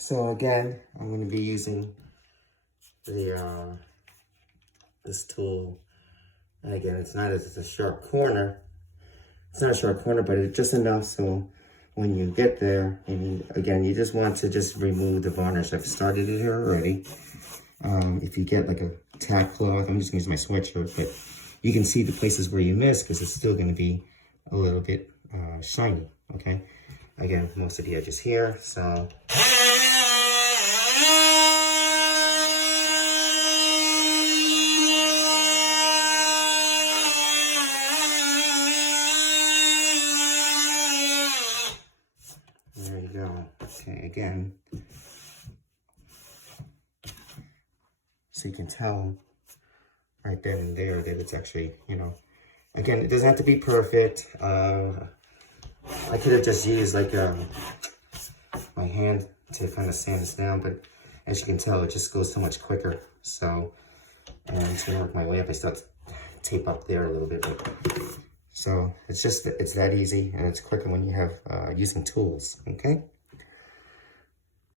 So again, I'm going to be using the this tool. And again, it's not as a sharp corner. It's not a sharp corner, but it's just enough so when you get there, and again, you just want to just remove the varnish. I've started it here already. If you get like a tack cloth, I'm just going to use my sweatshirt, but you can see the places where you miss because it's still going to be a little bit shiny, okay? Again, most of the edges here, so. There you go. Okay, again, so you can tell right then and there that it's actually, you know, again, it doesn't have to be perfect. I could have just used like my hand to kind of sand this down, but as you can tell, it just goes so much quicker. So, and I'm just gonna work my way up. I still have to tape up there a little bit, but so it's just, it's that easy, and it's quicker when you have using tools, okay?